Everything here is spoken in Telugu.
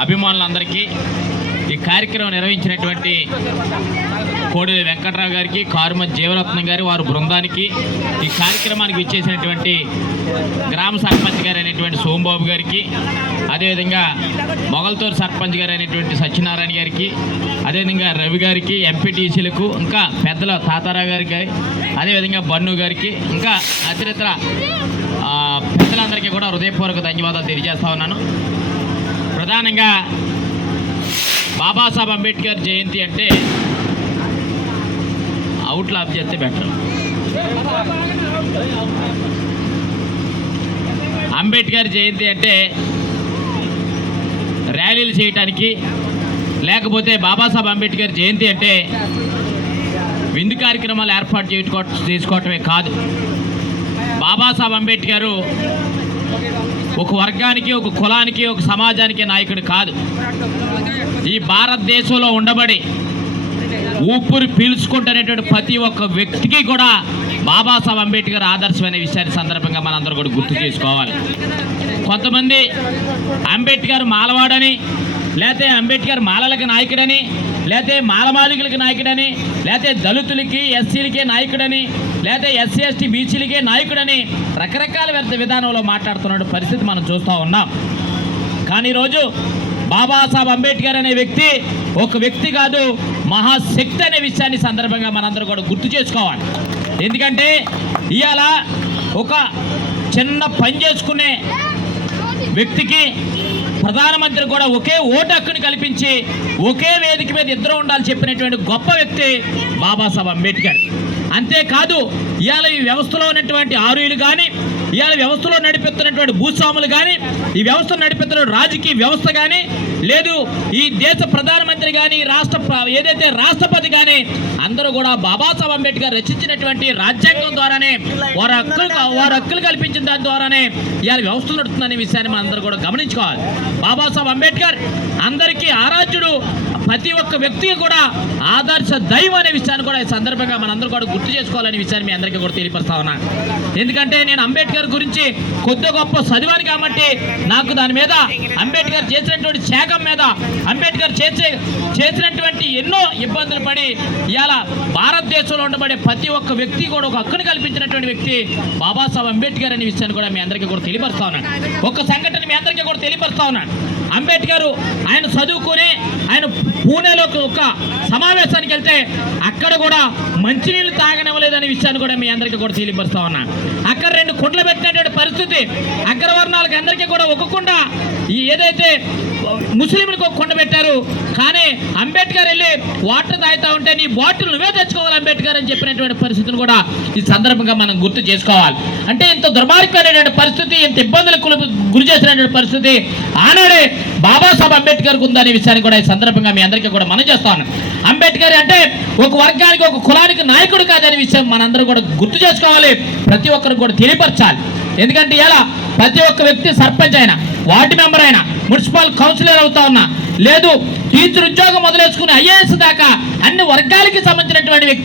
అభిమానులందరికీ ఈ కార్యక్రమం నిర్వహించినటువంటి కోడెల వెంకట్రావు గారికి కారుమ జీవరత్నం గారి వారి బృందానికి ఈ కార్యక్రమానికి ఇచ్చేసినటువంటి గ్రామ సర్పంచ్ గారు అయినటువంటి సోమబాబు గారికి అదేవిధంగా మొగల్తూరు సర్పంచ్ గారు అయినటువంటి సత్యనారాయణ గారికి అదేవిధంగా రవి గారికి ఎంపీటీసీలకు ఇంకా పెద్దల తాతారావు గారికి అదేవిధంగా బన్ను గారికి ఇంకా అతిరితర హృదయపూర్వక ధన్యవాదాలు తెలియజేస్తా ఉన్నాను. ప్రధానంగా బాబాసాహెబ్ అంబేద్కర్ జయంతి అంటే అవుట్ లాప్ చేస్తే బెటర్ అంబేద్కర్ జయంతి అంటే ర్యాలీలు చేయటానికి లేకపోతే బాబాసాహెబ్ అంబేద్కర్ జయంతి అంటే విందు కార్యక్రమాలు ఏర్పాటు చేసుకోవటమే కాదు. బాబాసాహెబ్ అంబేద్కర్ ఒక వర్గానికి ఒక కులానికి ఒక సమాజానికి నాయకుడు కాదు. ఈ భారతదేశంలో ఉండబడి ఊపిరి పీల్చుకుంటున్నటువంటి ప్రతి ఒక్క వ్యక్తికి కూడా బాబాసాహెబ్ అంబేద్కర్ ఆదర్శమైన విషయాన్ని సందర్భంగా మనందరూ కూడా గుర్తు చేసుకోవాలి. కొంతమంది అంబేద్కర్ మాలవాడని లేకపోతే అంబేద్కర్ మాలలకు నాయకుడని లేకపోతే మాలమాదికులకి నాయకుడని లేకపోతే దళితులకి ఎస్సీలకే నాయకుడని లేతే ఎస్సీ ఎస్టీ బీసీలకే నాయకుడని రకరకాల వ్యర్థ విధానంలో మాట్లాడుతున్న పరిస్థితి మనం చూస్తూ ఉన్నాం. కానీ ఈరోజు బాబాసాహెబ్ అంబేద్కర్ అనే వ్యక్తి ఒక వ్యక్తి కాదు మహాశక్తి అనే విషయాన్ని సందర్భంగా మనందరూ కూడా గుర్తు చేసుకోవాలి. ఎందుకంటే ఇవాళ ఒక చిన్న పని చేసుకునే వ్యక్తికి ప్రధానమంత్రి కూడా ఒకే ఓటు హక్కుని కల్పించి ఒకే వేదిక మీద ఇద్దరు ఉండాలి చెప్పినటువంటి గొప్ప వ్యక్తి బాబాసాహెబ్ అంబేద్కర్. అంతేకాదు ఇవాళ ఈ వ్యవస్థలో ఉన్నటువంటి ఆరుయులు కానీ ఇవాళ వ్యవస్థలో నడిపిస్తున్నటువంటి భూస్వాములు కానీ ఈ వ్యవస్థను నడిపిస్తున్న రాజకీయ వ్యవస్థ కానీ లేదు ఈ దేశ ప్రధానమంత్రి కానీ రాష్ట్ర ఏదైతే రాష్ట్రపతి కానీ అందరూ కూడా బాబాసాహెబ్ అంబేద్కర్ రచించినటువంటి రాజ్యాంగం ద్వారానే వారి హక్కులు వారి హక్కులు కల్పించిన దాని ద్వారానే ఇవాళ వ్యవస్థ నడుతుందనే విషయాన్ని మనం అందరూ కూడా గమనించుకోవాలి. బాబాసాహెబ్ అంబేద్కర్ అందరికీ ఆరాధ్యుడు ప్రతి ఒక్క వ్యక్తికి కూడా ఆదర్శ దైవం అనే విషయాన్ని కూడా ఈ సందర్భంగా మనందరూ కూడా గుర్తు చేసుకోవాలనే విషయాన్ని మీ అందరికీ కూడా తెలియపరుస్తా ఉన్నా. ఎందుకంటే నేను అంబేద్కర్ గురించి కొద్ది గొప్ప చదివాను కాబట్టి నాకు దాని మీద అంబేద్కర్ చేసినటువంటి త్యాగం మీద అంబేద్కర్ చేసే చేసినటువంటి ఎన్నో ఇబ్బందులు పడి ఇవాళ భారతదేశంలో ఉండబడే ప్రతి ఒక్క వ్యక్తి కూడా ఒక హక్కును కల్పించినటువంటి వ్యక్తి బాబాసాహెబ్ అంబేద్కర్ అనే విషయాన్ని కూడా మీ అందరికీ కూడా తెలియపరుస్తా ఉన్నాను ఒక సంఘటన మీ అందరికీ కూడా తెలియపరుస్తా ఉన్నాను అంబేద్కర్ ఆయన చదువుకుని ఆయన పూణేలోకి ఒక సమావేశానికి వెళ్తే అక్కడ కూడా మంచినీళ్ళు తాగనివ్వలేదనే విషయాన్ని కూడా మీ అందరికీ కూడా తెలియపరుస్తా ఉన్నా. అక్కడ రెండు కుండ్లు పెట్టినటువంటి పరిస్థితి అగ్రవర్ణాలకు అందరికీ కూడా ఒక్కకుండా కుండ ఈ ఏదైతే ముస్లింలకు ఒక కుండ పెట్టారు కానీ అంబేద్కర్ వెళ్ళి వాటర్ తాగుతా ఉంటే నీ బాటిల్ నువ్వే తెచ్చుకోవాలి అంబేద్కర్ అని చెప్పినటువంటి పరిస్థితిని కూడా ఈ సందర్భంగా మనం గుర్తు చేసుకోవాలి. అంటే ఇంత దుర్మార్గమైనటువంటి పరిస్థితి ఇంత ఇబ్బందులకు గురి- గురి చేసినటువంటి పరిస్థితి ఆనాడే బాబాసాహెబ్ అంబేద్కర్కి ఉందనే విషయాన్ని కూడా ఈ సందర్భంగా మీ అందరికీ కూడా మనం చేస్తాను అంబేద్కర్ అంటే ఒక వర్గానికి ఒక కులానికి నాయకుడు కాదనే విషయం మనందరూ కూడా గుర్తు చేసుకోవాలి. ప్రతి ఒక్కరికి కూడా తెలియపరచాలి. ఎందుకంటే ఇలా ప్రతి ఒక్క వ్యక్తి సర్పంచ్ అయినా వార్డు మెంబర్ అయినా మున్సిపల్ కౌన్సిలర్ అవుతా ఉన్నా లేదు టీచర్ ఉద్యోగం మొదలేసుకుని ఐఏఎస్ దాకా అన్ని వర్గాలకి సంబంధించినటువంటి వ్యక్తి